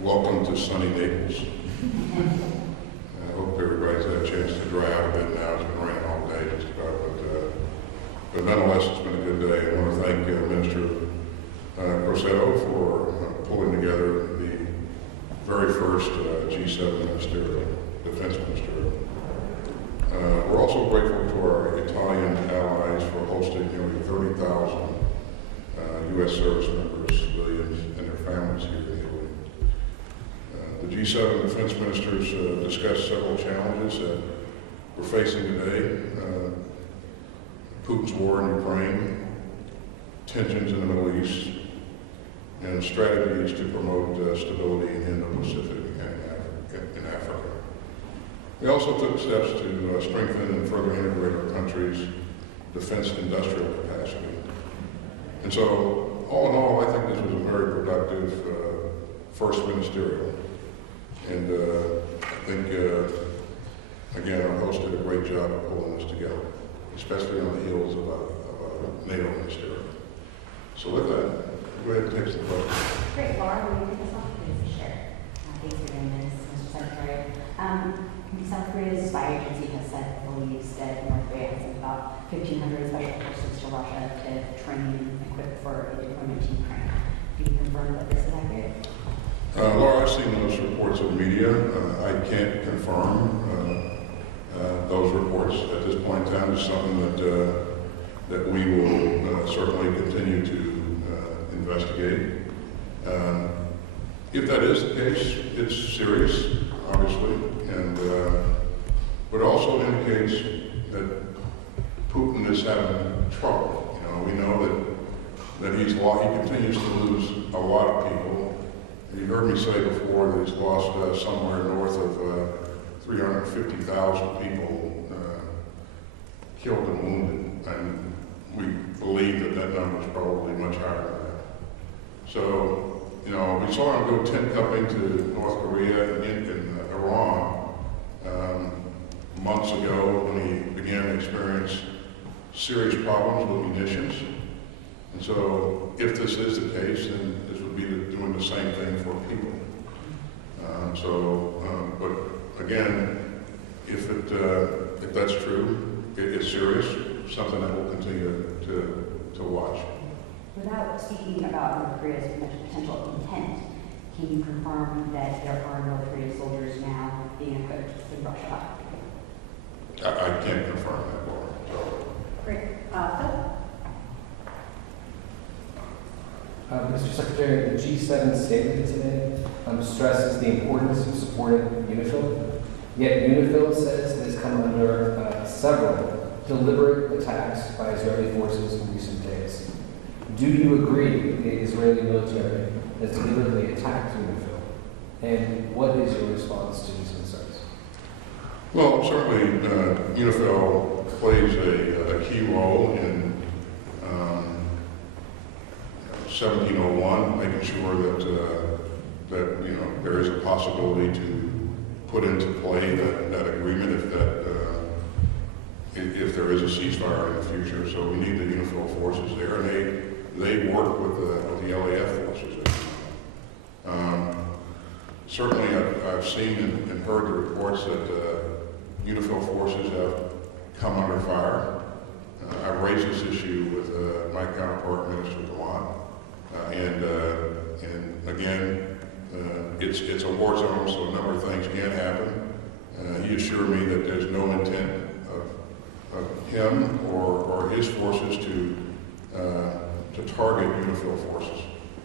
welcome to sunny Naples. I hope everybody's had a chance to dry out a bit now. It's been raining all day just about, but nonetheless, it's been a good day. I want to thank Minister Crosetto for pulling together the very first G7 ministerial, defense ministerial. We're also grateful to our Italian allies for hosting nearly 30,000 U.S. service members, civilians, and their families here in Italy. The G7 defense ministers discussed several challenges that we're facing today. Putin's war in Ukraine, tensions in the Middle East, and strategies to promote stability in the Indo-Pacific and in Africa. We also took steps to strengthen and further integrate our country's defense industrial capacity. And so, all in all, I think this was a very productive first ministerial. And I think, again, our host did a great job of pulling this together, especially on the heels of a NATO ministerial. So with that, go ahead and take some questions. Great. Laura, will you kick us off, please? Sure. Thanks for doing this, Mr. Secretary. South Korea's spy agency has said it believes that North Korea has sent about 1,500 special forces to Russia to train and equip for a deployment to Ukraine. Do you confirm that this is accurate? Laura, I've seen those reports in the media. I can't confirm those reports at this point in time. It's something that we will certainly continue to investigate. If that is the case, it's serious, obviously, and but it also indicates that Putin is having trouble. You know, we know that he continues to lose a lot of people. You heard me say before that he's lost somewhere north of 350,000 people killed and wounded, and we believe that number is probably much higher than that. So, you know, we saw him go tent cupping to North Korea and Iran months ago when he began to experience serious problems with munitions. And so, if this is the case, then this would be doing the same thing for people. But again, if that's true, it's serious, something that we'll continue to watch. Without speaking about North Korea's potential intent, can you confirm that there are North Korean soldiers now being equipped in Russia? I can't confirm that, Laura. So. Great. Phil? Mr. Secretary, the G7 statement today stresses the importance of supporting UNIFIL, yet UNIFIL says it has come under several deliberate attacks by Israeli forces in recent days. Do you agree the Israeli military has deliberately attacked UNIFIL? And what is your response to these concerns? Well, certainly UNIFIL plays a key role in 1701, making sure that you know there is a possibility to put into play that agreement if there is a ceasefire in the future. So we need the UNIFIL forces there, and they work with the LAF forces. Certainly, I've seen and heard the reports that UNIFIL forces have come under fire. I've raised this issue with my counterpart, Minister Gallant, and again, it's a war zone, so a number of things can happen. He assured me that there's no intent of him or his forces to target UNIFIL forces.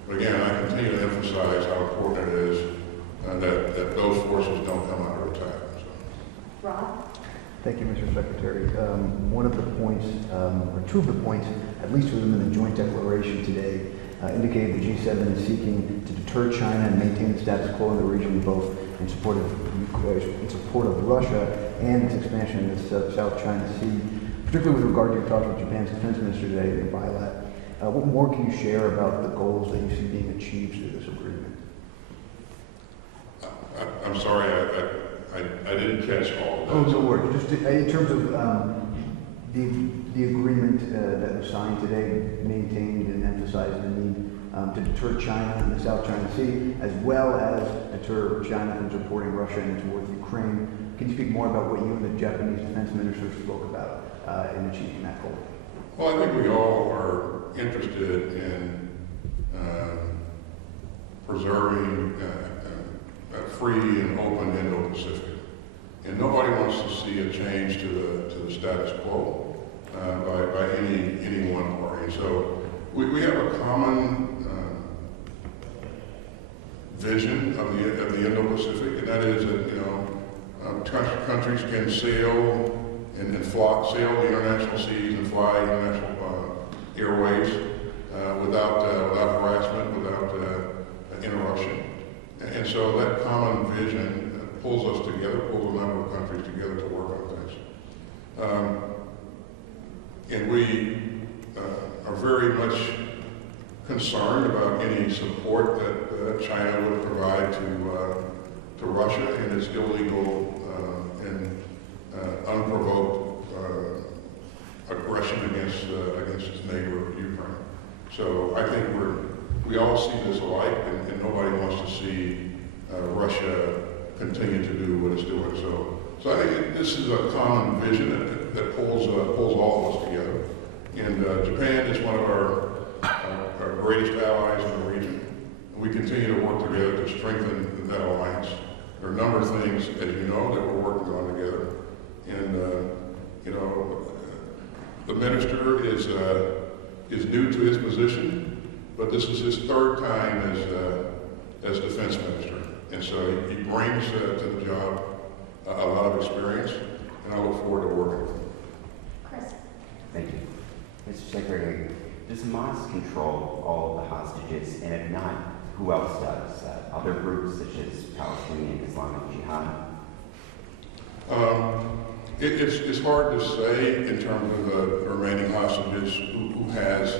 But again, I continue to emphasize how important it is that those forces don't come under attack. So. Rob? Thank you, Mr. Secretary. One of the points, or two of the points, at least within the joint declaration today, indicated the G7 is seeking to deter China and maintain the status quo in the region, both in support of Russia and its expansion in the South China Sea, particularly with regard to your talks with Japan's defense minister today in Bilat. What more can you share about the goals that you see being achieved through this agreement? I'm sorry, I didn't catch all of that. Oh, no worries. Just in terms of the agreement that was signed today, maintained and emphasized the need to deter China in the South China Sea, as well as deter China from supporting Russia in its war with Ukraine. Can you speak more about what you and the Japanese defense minister spoke about in achieving that goal? Well, I think we all are interested in preserving a free and open Indo-Pacific. And nobody wants to see a change to the status quo by any one party. So we have a common vision of the Indo-Pacific, and that is that countries can sail and sail the international seas and fly international airways without harassment, without interruption. And so that common vision pulls us together, pulls a number of countries together to work on things. And we are very much concerned about any support that China would provide to Russia in its illegal and unprovoked aggression against its neighbor, Ukraine. So I think we all see this alike, and nobody wants to see Russia continue to do what it's doing. So I think this is a common vision that pulls all of us together. And Japan is one of our greatest allies in the region. We continue to work together to strengthen that alliance. There are a number of things, as you know, that we're working on together. And the minister is new to his position, but this is his third time as defense minister. And so he brings to the job a lot of experience, and I look forward to working with him. Chris. Thank you. Mr. Secretary, does Hamas control all of the hostages? And if not, who else does? Other groups such as Palestinian Islamic Jihad? It's hard to say in terms of the remaining hostages who has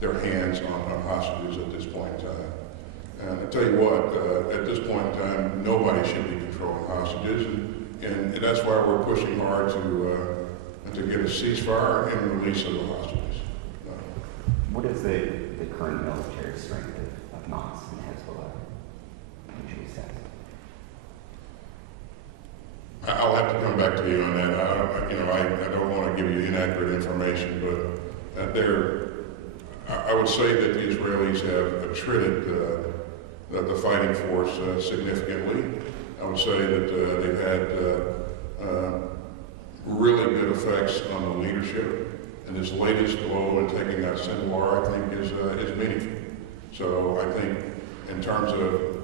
their hands on hostages at this point in time. And I tell you what, at this point in time, nobody should be controlling hostages, and that's why we're pushing hard to get a ceasefire and release of the hostages. What is the current military strength of Hamas and Hezbollah? Usually says. I'll have to come back to you on that. I don't want to give you inaccurate information, but I would say that the Israelis have attrited the fighting force significantly. I would say that they've had really good effects on the leadership. And this latest blow in taking out Sinwar, I think, is meaningful. So I think in terms of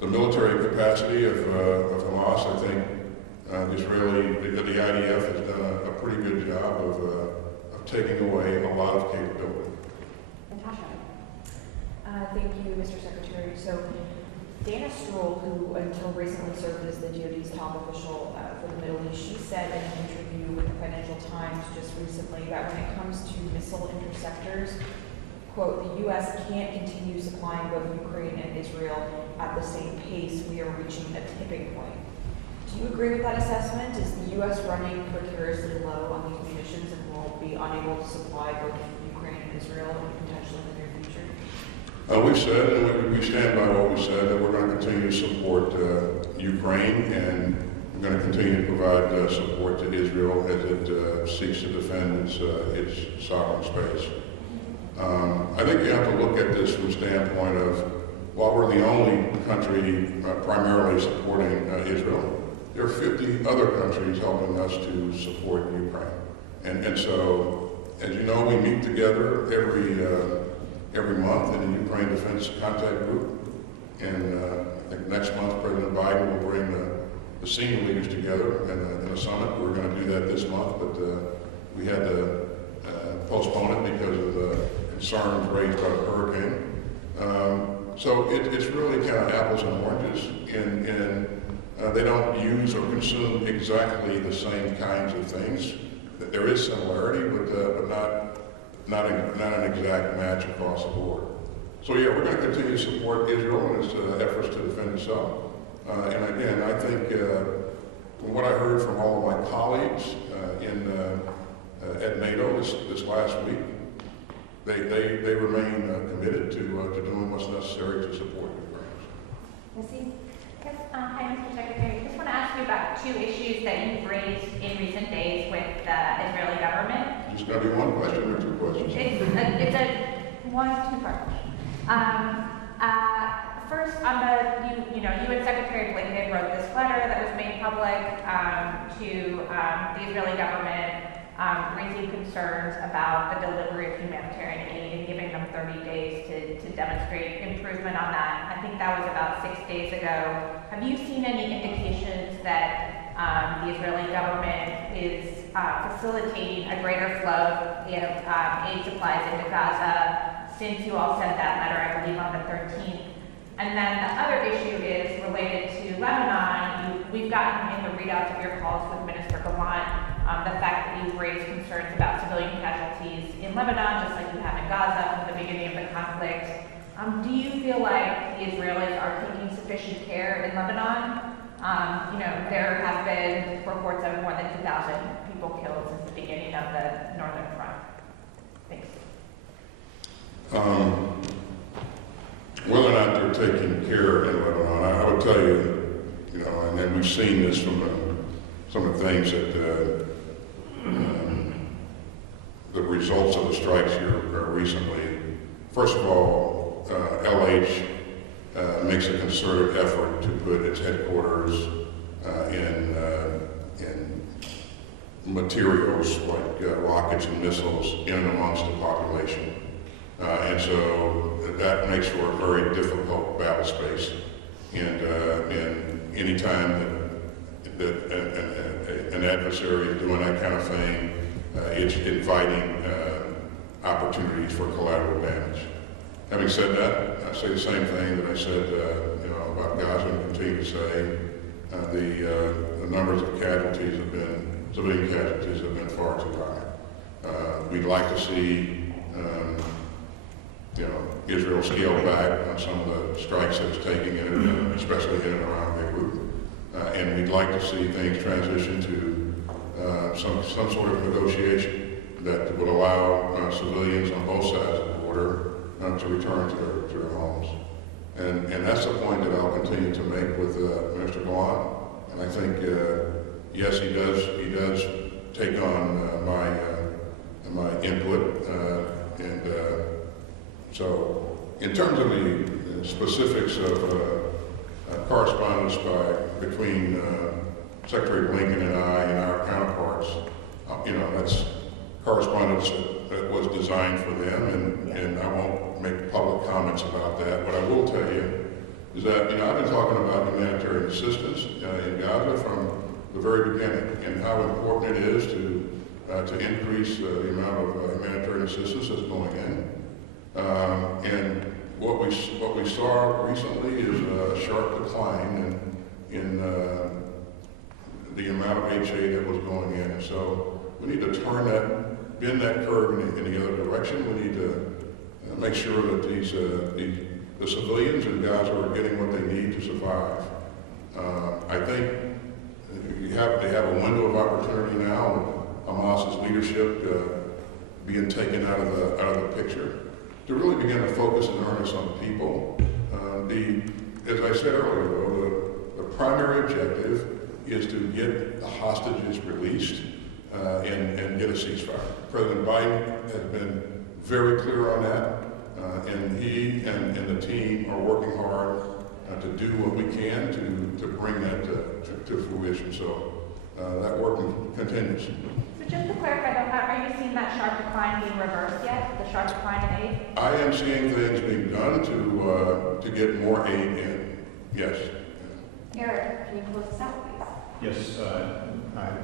the military capacity of Hamas, I think the IDF has done a pretty good job of taking away a lot of capability. Natasha. Thank you, Mr. Secretary. So Dana Stroll, who until recently served as the DoD's top official for the Middle East, she said in an interview with the Financial Times just recently that when it comes to missile interceptors, quote, the U.S. can't continue supplying both Ukraine and Israel at the same pace. We are reaching a tipping point. Do you agree with that assessment? Is the U.S. running precariously low on these munitions and will be unable to supply both Ukraine and Israel potentially in the near future? We've said, and we stand by what we said, that we're going to continue to support Ukraine, and we're going to continue to provide support to Israel as it seeks to defend its sovereign space. I think you have to look at this from the standpoint of, while we're the only country primarily supporting Israel, there are 50 other countries helping us to support Ukraine. And so, as you know, we meet together every month in the Ukraine Defense Contact Group. And I think next month President Biden will bring the senior leaders together in a summit. We're going to do that this month, but we had to postpone it because of the concerns raised by the hurricane. So it's really kind of apples and oranges, and they don't use or consume exactly the same kinds of things. There is similarity, but not an exact match across the board. So yeah, we're going to continue to support Israel in its efforts to defend itself. And again, I think from what I heard from all of my colleagues at NATO this last week, they remain committed to doing what's necessary to support Ukraine. Missy? Yes, hi, Mr. Secretary. I just want to ask you about two issues that you've raised in recent days with the Israeli government. Just going to be one question or two questions? It's a two-part question. First, on you and Secretary Blinken wrote this letter that was made public to the Israeli government, raising concerns about the delivery of humanitarian aid and giving them 30 days to demonstrate improvement on that. I think that was about 6 days ago. Have you seen any indications that the Israeli government is facilitating a greater flow of aid supplies into Gaza since you all sent that letter, I believe, on the 13th? And then the other issue is related to Lebanon. We've gotten in the readouts of your calls with Minister Gallant the fact that you've raised concerns about civilian casualties in Lebanon, just like you have in Gaza from the beginning of the conflict. Do you feel like the Israelis are taking sufficient care in Lebanon? There have been reports of more than 2,000 people killed since the beginning of the Northern Front. Thanks. Whether or not they're taking care in Lebanon, I would tell you, and then we've seen this from some of the things that the results of the strikes here recently. First of all, LH makes a concerted effort to put its headquarters in materials like rockets and missiles in and amongst the population. And so that makes for a very difficult battle space. And any time that an adversary is doing that kind of thing, it's inviting opportunities for collateral damage. Having said that, I say the same thing that I said about Gaza and continue to say. The numbers of casualties civilian casualties have been far too high. We'd like to see Israel scale back on some of the strikes that it's taking, especially in and around Beirut. And we'd like to see things transition to some sort of negotiation that would allow civilians on both sides of the border to return to their homes. And that's the point that I'll continue to make with Minister Gallant. And I think, yes, he does take on my input. So in terms of the specifics of correspondence between Secretary Blinken and I and our counterparts, that's correspondence that was designed for them, and I won't make public comments about that. What I will tell you is that, I've been talking about humanitarian assistance in Gaza from the very beginning and how important it is to increase the amount of humanitarian assistance that's going in. And what we saw recently is a sharp decline in the amount of HA that was going in. And so we need to bend that curve in the other direction. We need to make sure that the civilians in Gaza are getting what they need to survive. I think they have a window of opportunity now with Hamas's leadership being taken out of the picture, to really begin to focus in earnest on the people. As I said earlier, though, the primary objective is to get the hostages released and get a ceasefire. President Biden has been very clear on that, and he and the team are working hard to do what we can to bring that to fruition. So that work continues. So just to clarify, though, are you seeing that sharp decline being reversed yet? The sharp decline in aid? I am seeing things being done to get more aid in. Yes. Eric, can you close this out, please? Yes,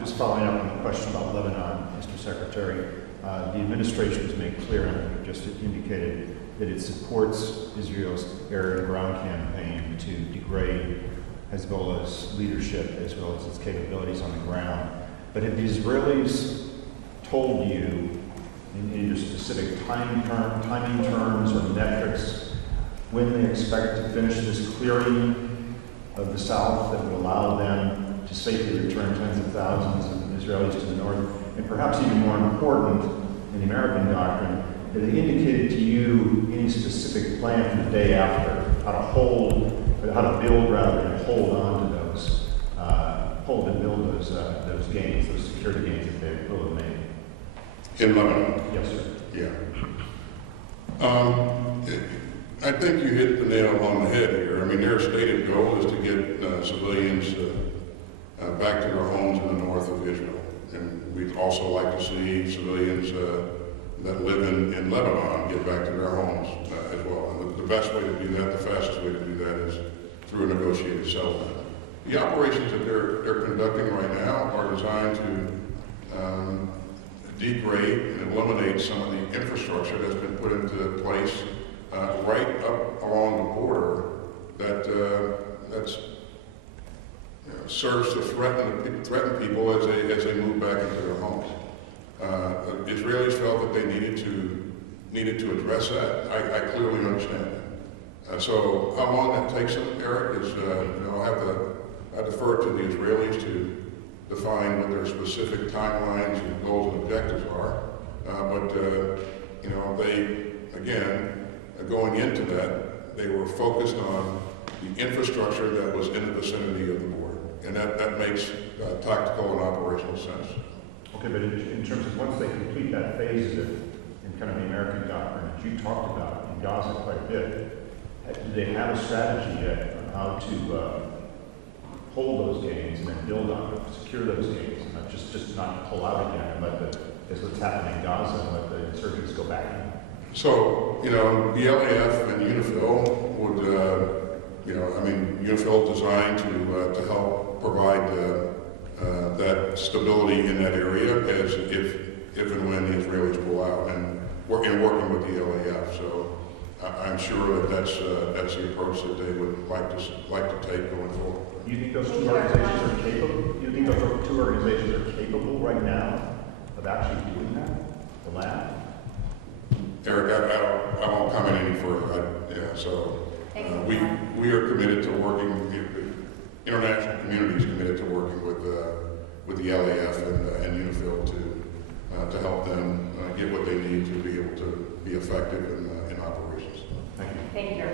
just following up on the question about Lebanon, Mr. Secretary. The administration has made clear, and just indicated, that it supports Israel's air and ground campaign to degrade Hezbollah's leadership as well as its capabilities on the ground. But have the Israelis told you, in your specific timing terms or metrics, when they expect to finish this clearing of the south that would allow them to safely return tens of thousands of Israelis to the north? And perhaps even more important in the American doctrine, Have they indicated to you any specific plan for the day after, how to hold, or how to build rather than hold on to those, hold and build those gains, those security gains that they will have made? In Lebanon? Yes, sir. Yeah. I think you hit the nail on the head here. I mean, their stated goal is to get civilians back to their homes in the north of Israel. And we'd also like to see civilians that live in Lebanon get back to their homes as well. And the best way to do that, the fastest way to do that is through a negotiated settlement. The operations that they're conducting right now are designed to degrade and eliminate some of the infrastructure that's been put into place right up along the border that's serves to threaten people as they move back into their homes. Israelis felt that they needed to address that. I clearly understand that. So how long that takes them, Eric, is I defer to the Israelis to define what their specific timelines and goals and objectives are. Going into that, they were focused on the infrastructure that was in the vicinity of the border. And that makes tactical and operational sense. Okay, but in terms of once they complete that phase of it, in kind of the American doctrine that you talked about in Gaza quite a bit, do they have a strategy yet on how to hold those gains and then build on them, secure those gains, and not just not pull out again and as what's happening in Gaza and let the insurgents go back in? So, the LAF and UNIFIL would, UNIFIL is designed to help provide that stability in that area as if and when the Israelis pull out, and working with the LAF. So I'm sure that's the approach that they would like to take going forward. Do you think those two organizations are capable? Do you think those two organizations are capable right now of actually doing that? The lab? Eric, I won't comment any further. We are committed to working. The international community is committed to working with the LAF and UNIFIL to help them get what they need to be able to be effective in operations. Thank you. Thank you.